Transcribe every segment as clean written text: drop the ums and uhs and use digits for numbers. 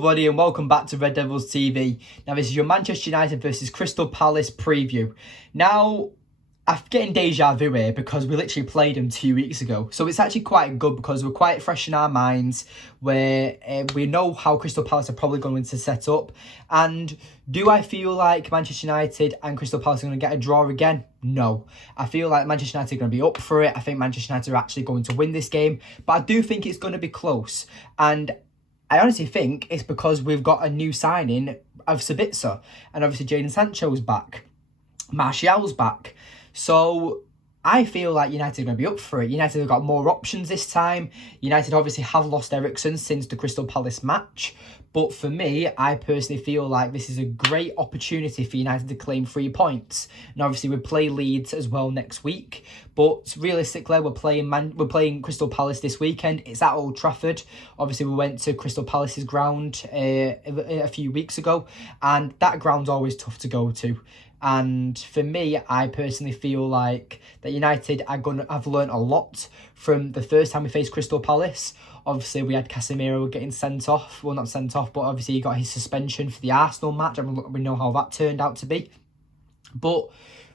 everybody, and welcome back to Red Devils TV. Now, this is your Manchester United versus Crystal Palace preview. Now, I'm getting deja vu here because we literally played them 2 weeks ago. So it's actually quite good because we're quite fresh in our minds, where we know how Crystal Palace are probably going to set up. And do I feel like Manchester United and Crystal Palace are going to get a draw again? No. I feel like Manchester United are going to be up for it. I think Manchester United are actually going to win this game. But I do think it's going to be close. And I honestly think it's because we've got a new signing of SABITZER. And obviously Jadon Sancho's back. Martial's back. So I feel like United are going to be up for it. United have got more options this time. United obviously have lost Eriksen since the Crystal Palace match. But for me, I personally feel like this is a great opportunity for United to claim 3 points. And obviously we play Leeds as well next week. But realistically, we're playing Crystal Palace this weekend. It's at Old Trafford. Obviously, we went to Crystal Palace's ground a few weeks ago. And that ground's always tough to go to. And for me, I personally feel like that United are going to have learnt a lot from the first time we faced Crystal Palace. Obviously, we had Casemiro getting sent off. Well, not sent off, but obviously he got his suspension for the Arsenal match. And we know how that turned out to be. But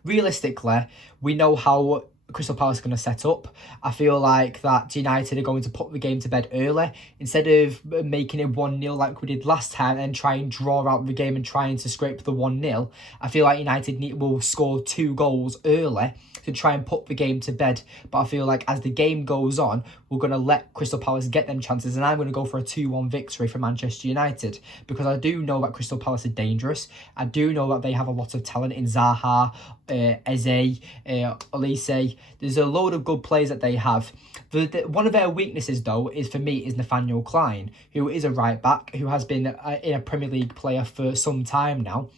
realistically, we know how Crystal Palace are going to set up. I feel like that United are going to put the game to bed early instead of making it 1-0 like we did last time and try and draw out the game and trying to scrape the 1-0. I feel like United will score 2 goals early to try and put the game to bed. But I feel like as the game goes on, we're going to let Crystal Palace get them chances, and I'm going to go for a 2-1 victory for Manchester United because I do know that Crystal Palace are dangerous. I do know that they have a lot of talent in Zaha, Eze, Olise. There's a load of good players that they have. One of their weaknesses, though, is for me, is Nathaniel Klein, who is a right back, who has been a Premier League player for some time now.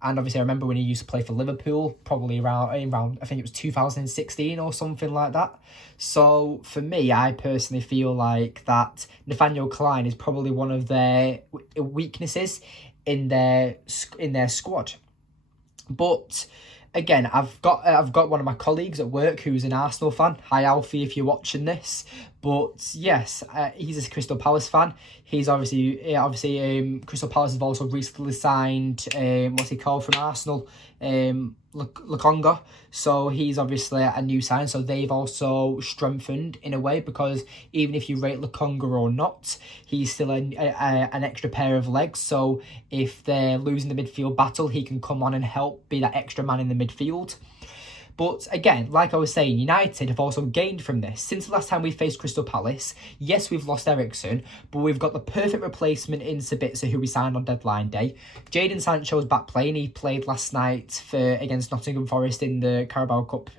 And obviously, I remember when he used to play for Liverpool, probably around I think it was 2016 or something like that. So for me, I personally feel like that Nathaniel Klein is probably one of their weaknesses in their squad. But again, I've got one of my colleagues at work who's an Arsenal fan. Hi Alfie, if you're watching this. But yes, he's a Crystal Palace fan. He's obviously Crystal Palace have also recently signed what's he called from Arsenal, Lukonga. So he's obviously a new sign. So they've also strengthened in a way because even if you rate Lukonga or not, he's still an extra pair of legs. So if they're losing the midfield battle, he can come on and help be that extra man in the midfield. But again, like I was saying, United have also gained from this. Since the last time we faced Crystal Palace, yes, we've lost Eriksen, but we've got the perfect replacement in SABITZER, who we signed on deadline day. Jadon Sancho's back playing. He played last night against Nottingham Forest in the Carabao Cup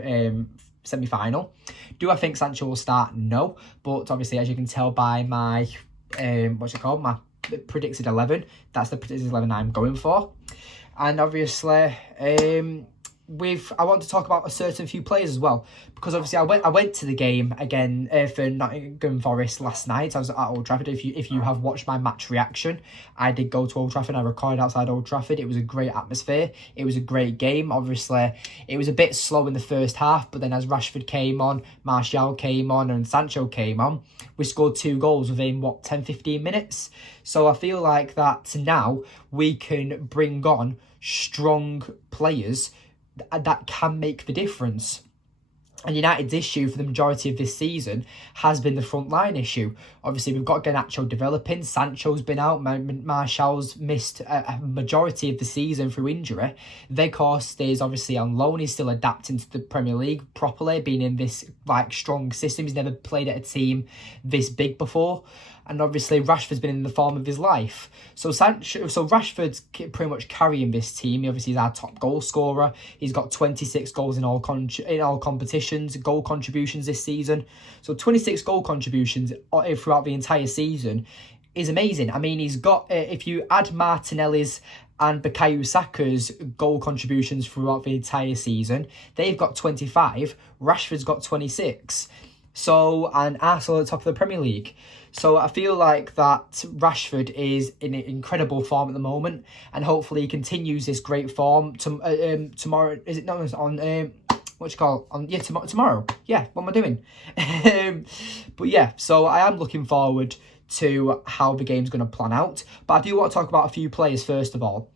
semi-final. Do I think Sancho will start? No. But obviously, as you can tell by my, my predicted 11, that's the predicted 11 I'm going for. And obviously, I want to talk about a certain few players as well, because obviously I went to the game again for Nottingham Forest last night. I was at Old Trafford. If you have watched my match reaction, I did go to Old Trafford. I recorded outside Old Trafford. It was a great atmosphere. It was a great game. Obviously, it was a bit slow in the first half, but then as Rashford came on, Martial came on, and Sancho came on, we scored 2 goals within 10-15 minutes. So I feel like that now we can bring on strong players that can make the difference. And United's issue for the majority of this season has been the front line issue. Obviously, we've got Garnacho developing. Sancho's been out. Martial's missed a majority of the season through injury. Weghorst is obviously on loan. He's still adapting to the Premier League properly, being in this strong system. He's never played at a team this big before. And obviously, Rashford's been in the form of his life. So Rashford's pretty much carrying this team. He obviously is our top goal scorer. He's got 26 goals in all competitions, goal contributions this season. So 26 goal contributions throughout the entire season is amazing. I mean, he's got, if you add Martinelli's and Bukayo Saka's goal contributions throughout the entire season, they've got 25. Rashford's got 26. So, and Arsenal at the top of the Premier League. So I feel like that Rashford is in incredible form at the moment, and hopefully he continues this great form tomorrow. Is it not on tomorrow? Yeah, what am I doing? But yeah, so I am looking forward to how the game's going to plan out. But I do want to talk about a few players first of all.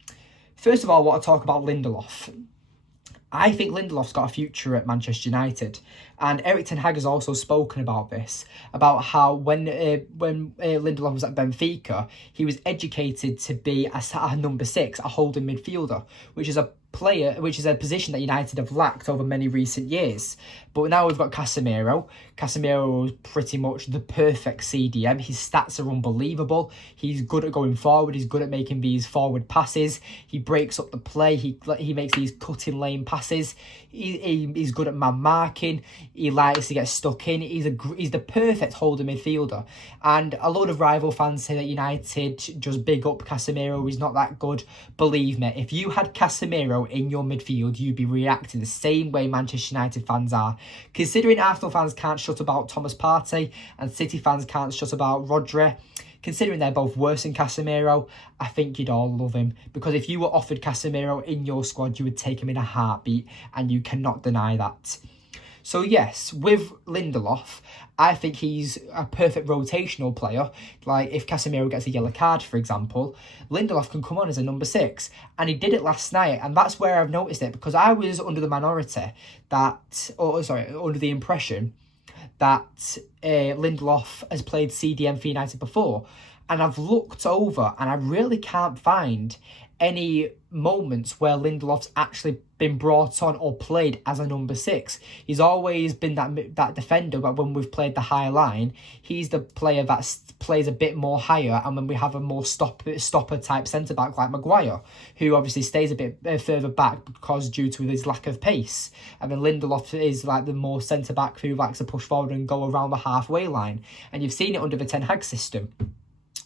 First of all, I want to talk about Lindelof. I think Lindelof's got a future at Manchester United, and Erik ten Hag has also spoken about this, about how when Lindelof was at Benfica, he was educated to be a number 6, a holding midfielder, which is a position that United have lacked over many recent years. But now we've got Casemiro. Casemiro is pretty much the perfect CDM. His stats are unbelievable. He's good at going forward. He's good at making these forward passes. He breaks up the play. He makes these cutting lane passes. He's good at man marking. He likes to get stuck in. He's the perfect holding midfielder. And a lot of rival fans say that United just big up Casemiro. He's not that good. Believe me, if you had Casemiro in your midfield, you'd be reacting the same way Manchester United fans are. Considering Arsenal fans can't shut about Thomas Partey and City fans can't shut about Rodri, considering they're both worse than Casemiro, I think you'd all love him. Because if you were offered Casemiro in your squad, you would take him in a heartbeat, and you cannot deny that. So yes, with Lindelof, I think he's a perfect rotational player. Like if Casemiro gets a yellow card, for example, Lindelof can come on as a number 6. And he did it last night. And that's where I've noticed it, because I was under the under the impression that Lindelof has played CDM for United before. And I've looked over and I really can't find any moments where Lindelof's actually been brought on or played as a number 6. He's always been that defender, but when we've played the higher line, he's the player that plays a bit more higher, and when we have a more stopper type centre-back like Maguire, who obviously stays a bit further back because due to his lack of pace. And then Lindelof is like the more centre-back who likes to push forward and go around the halfway line. And you've seen it under the Ten Hag system.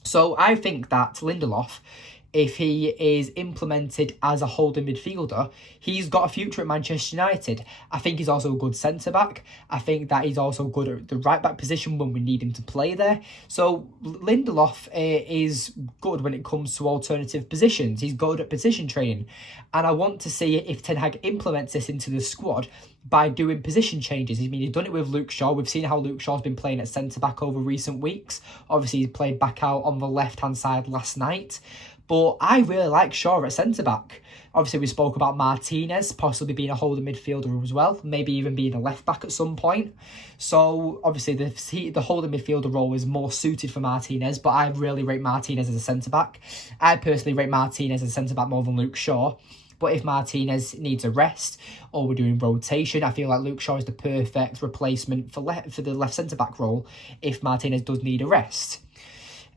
So I think that Lindelof, if he is implemented as a holding midfielder, he's got a future at Manchester United. I think he's also a good centre-back. I think that he's also good at the right-back position when we need him to play there. So Lindelof is good when it comes to alternative positions. He's good at position training. And I want to see if Ten Hag implements this into the squad by doing position changes. I mean, he's done it with Luke Shaw. We've seen how Luke Shaw's been playing at centre-back over recent weeks. Obviously, he played back out on the left-hand side last night. But I really like Shaw at centre-back. Obviously, we spoke about Martinez possibly being a holding midfielder as well, maybe even being a left-back at some point. So, obviously, the holding midfielder role is more suited for Martinez, but I really rate Martinez as a centre-back. I personally rate Martinez as a centre-back more than Luke Shaw. But if Martinez needs a rest or we're doing rotation, I feel like Luke Shaw is the perfect replacement for the left centre-back role if Martinez does need a rest.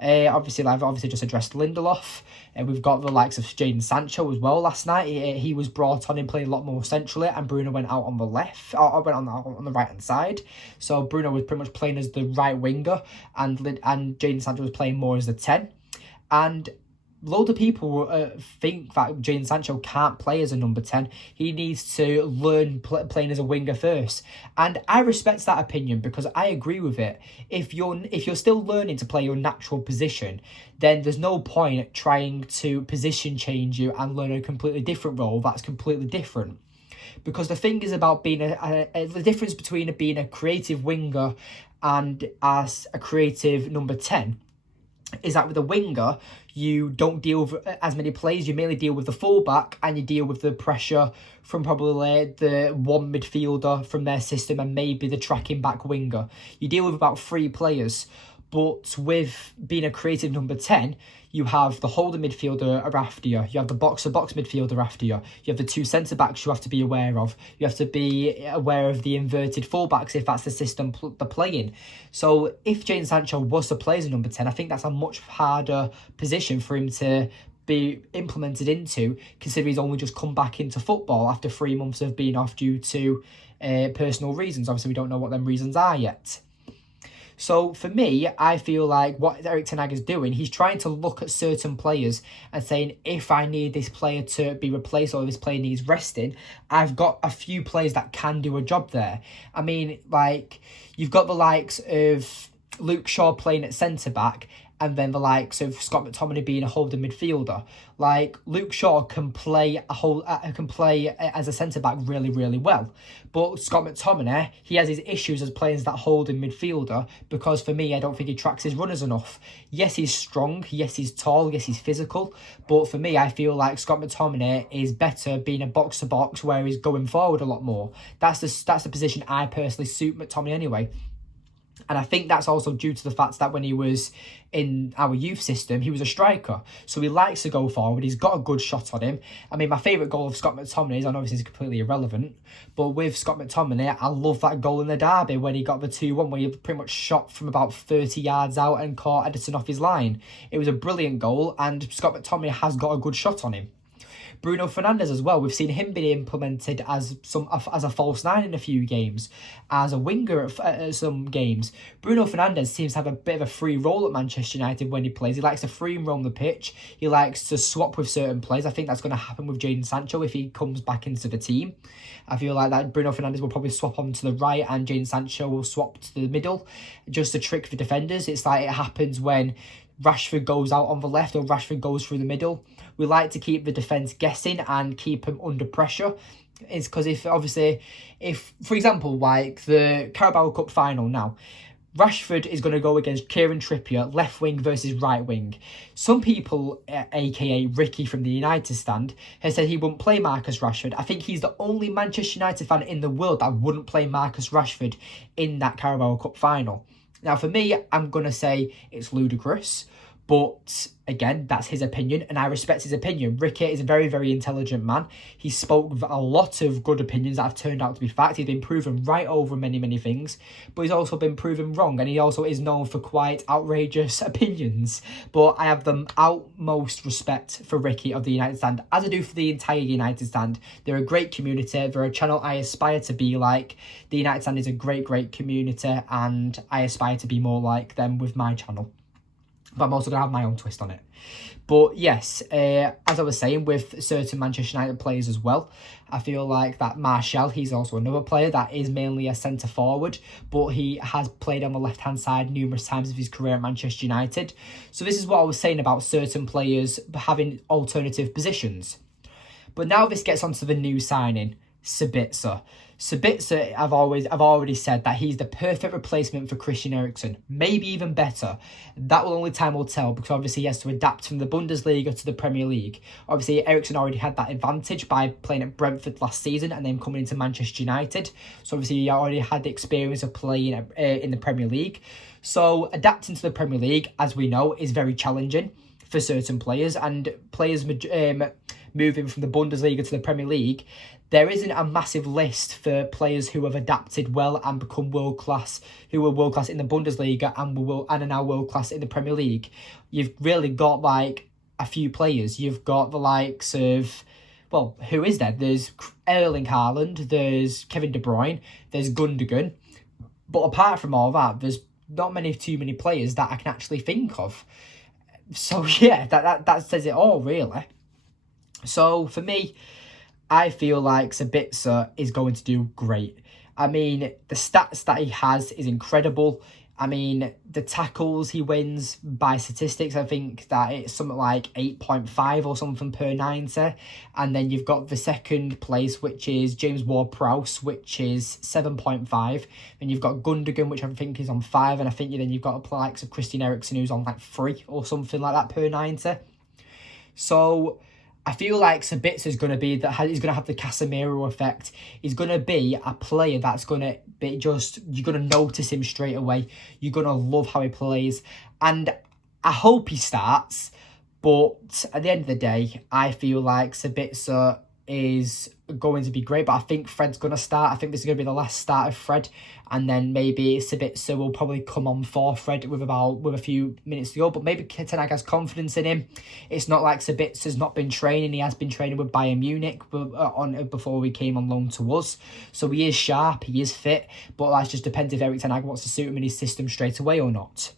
Obviously, I've just addressed Lindelof. We've got the likes of Jadon Sancho as well last night. He was brought on and played a lot more centrally, and Bruno went out on the left, or went on the right-hand side. So Bruno was pretty much playing as the right winger, and Jadon Sancho was playing more as the 10. And loads of people think that Jadon Sancho can't play as a number 10. He needs to learn playing as a winger first. And I respect that opinion because I agree with it. If you're still learning to play your natural position, then there's no point trying to position change you and learn a completely different role that's completely different. Because the thing is about being the difference between being a creative winger and as a creative number 10 is that with a winger, you don't deal with as many plays. You mainly deal with the fullback and you deal with the pressure from probably the one midfielder from their system and maybe the tracking back winger. You deal with about 3 players. But with being a creative number 10, you have the holding midfielder after you. You have the box-to-box midfielder after you. You have the 2 centre-backs you have to be aware of. You have to be aware of the inverted full-backs if that's the system they're playing. So if Jadon Sancho was to play as a number 10, I think that's a much harder position for him to be implemented into, considering he's only just come back into football after 3 months of being off due to personal reasons. Obviously, we don't know what them reasons are yet. So for me, I feel like what Erik ten Hag is doing, he's trying to look at certain players and saying, if I need this player to be replaced or this player needs resting, I've got a few players that can do a job there. I mean, like, you've got the likes of Luke Shaw playing at centre-back and then the likes of Scott McTominay being a holding midfielder. Like, Luke Shaw can play as a centre-back really, really well. But Scott McTominay, he has his issues as playing as that holding midfielder, because for me, I don't think he tracks his runners enough. Yes, he's strong. Yes, he's tall. Yes, he's physical. But for me, I feel like Scott McTominay is better being a box-to-box where he's going forward a lot more. That's the position I personally suit McTominay anyway. And I think that's also due to the fact that when he was in our youth system, he was a striker. So he likes to go forward. He's got a good shot on him. I mean, my favourite goal of Scott McTominay, I know this is completely irrelevant, but with Scott McTominay, I love that goal in the derby when he got the 2-1, where he pretty much shot from about 30 yards out and caught Edison off his line. It was a brilliant goal, and Scott McTominay has got a good shot on him. Bruno Fernandes as well. We've seen him being implemented as a false nine in a few games, as a winger at some games. Bruno Fernandes seems to have a bit of a free role at Manchester United when he plays. He likes to free and roam the pitch. He likes to swap with certain players. I think that's going to happen with Jadon Sancho if he comes back into the team. I feel like that Bruno Fernandes will probably swap on to the right and Jadon Sancho will swap to the middle, just to trick the defenders. It's like it happens when Rashford goes out on the left or Rashford goes through the middle. We like to keep the defence guessing and keep them under pressure. It's because if, for example, like the Carabao Cup final now, Rashford is going to go against Kieran Trippier, left wing versus right wing. Some people, aka Ricky from the United stand, has said he wouldn't play Marcus Rashford. I think he's the only Manchester United fan in the world that wouldn't play Marcus Rashford in that Carabao Cup final. Now, for me, I'm going to say it's ludicrous. But again, that's his opinion, and I respect his opinion. Ricky is a very, very intelligent man. He spoke with a lot of good opinions that have turned out to be fact. He's been proven right over many, many things, but he's also been proven wrong, and he also is known for quite outrageous opinions. But I have the utmost respect for Ricky of the United Stand, as I do for the entire United Stand. They're a great community. They're a channel I aspire to be like. The United Stand is a great, great community, and I aspire to be more like them with my channel. But I'm also going to have my own twist on it. But yes, as I was saying, with certain Manchester United players as well, I feel like that Martial, he's also another player that is mainly a centre-forward, but he has played on the left-hand side numerous times of his career at Manchester United. So this is what I was saying about certain players having alternative positions. But now this gets onto the new signing, SABITZER. SABITZER, I've already said that he's the perfect replacement for Christian Eriksen, maybe even better. That will only time will tell, because obviously he has to adapt from the Bundesliga to the Premier League. Obviously, Eriksen already had that advantage by playing at Brentford last season and then coming into Manchester United. So obviously he already had the experience of playing in the Premier League. So adapting to the Premier League, as we know, is very challenging for certain players, and players moving from the Bundesliga to the Premier League, there isn't a massive list for players who have adapted well and become world-class, who were world-class in the Bundesliga and are now world-class in the Premier League. You've really got, like, a few players. You've got the likes of, well, who is there? There's Erling Haaland, there's Kevin De Bruyne, there's Gundogan. But apart from all that, there's not too many players that I can actually think of. So, yeah, that says it all, really. So, for me, I feel like SABITZER is going to do great. I mean, the stats that he has is incredible. I mean, the tackles he wins by statistics, I think that it's something like 8.5 or something per 90. And then you've got the second place, which is James Ward-Prowse, which is 7.5. Then you've got Gundogan, which I think is on 5. And I think then you've got the likes of Christian Eriksen, who's on like 3 or something like that per 90. So I feel like SABITZER is going to be that. He's going to have the Casemiro effect. He's going to be a player that's going to be you're going to notice him straight away. You're going to love how he plays, and I hope he starts. But at the end of the day, I feel like SABITZER is going to be great, but I think Fred's going to start. I think this is going to be the last start of Fred, and then maybe SABITZER will probably come on for Fred with a few minutes to go. But maybe Ten Hag has confidence in him. It's not like SABITZER's not been training. He has been training with Bayern Munich before he came on loan to us. So he is sharp, he is fit, but that just depends if Ten Hag wants to suit him in his system straight away or not.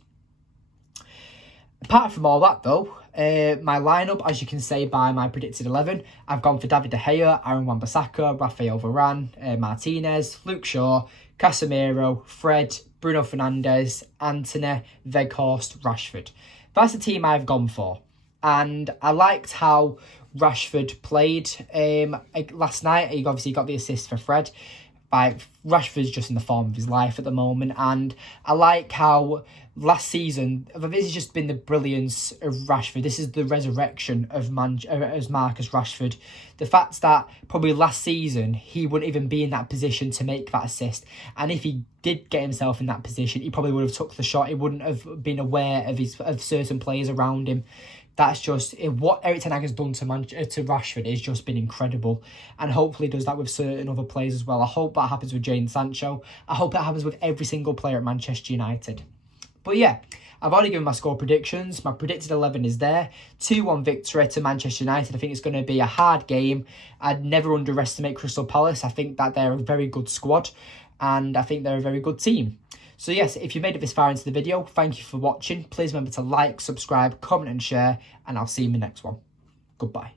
Apart from all that, though, my lineup, as you can say by my predicted 11, I've gone for David De Gea, Aaron Wan-Bissaka, Rafael Varane, Martinez, Luke Shaw, Casemiro, Fred, Bruno Fernandes, Antony, Weghorst, Rashford. That's the team I've gone for. And I liked how Rashford played last night. He obviously got the assist for Fred. Rashford's just in the form of his life at the moment, and I like how last season, this has just been the brilliance of Rashford. This is the resurrection of as Marcus Rashford. The fact that probably last season he wouldn't even be in that position to make that assist, and if he did get himself in that position, he probably would have took the shot. He wouldn't have been aware of certain players around him. That's just what Erik Ten Hag has done to Rashford has just been incredible, and hopefully does that with certain other players as well. I hope that happens with Jadon Sancho. I hope that happens with every single player at Manchester United. But yeah, I've already given my score predictions. My predicted 11 is there. 2-1 victory to Manchester United. I think it's going to be a hard game. I'd never underestimate Crystal Palace. I think that they're a very good squad, and I think they're a very good team. So yes, if you made it this far into the video, thank you for watching. Please remember to like, subscribe, comment and share, and I'll see you in the next one. Goodbye.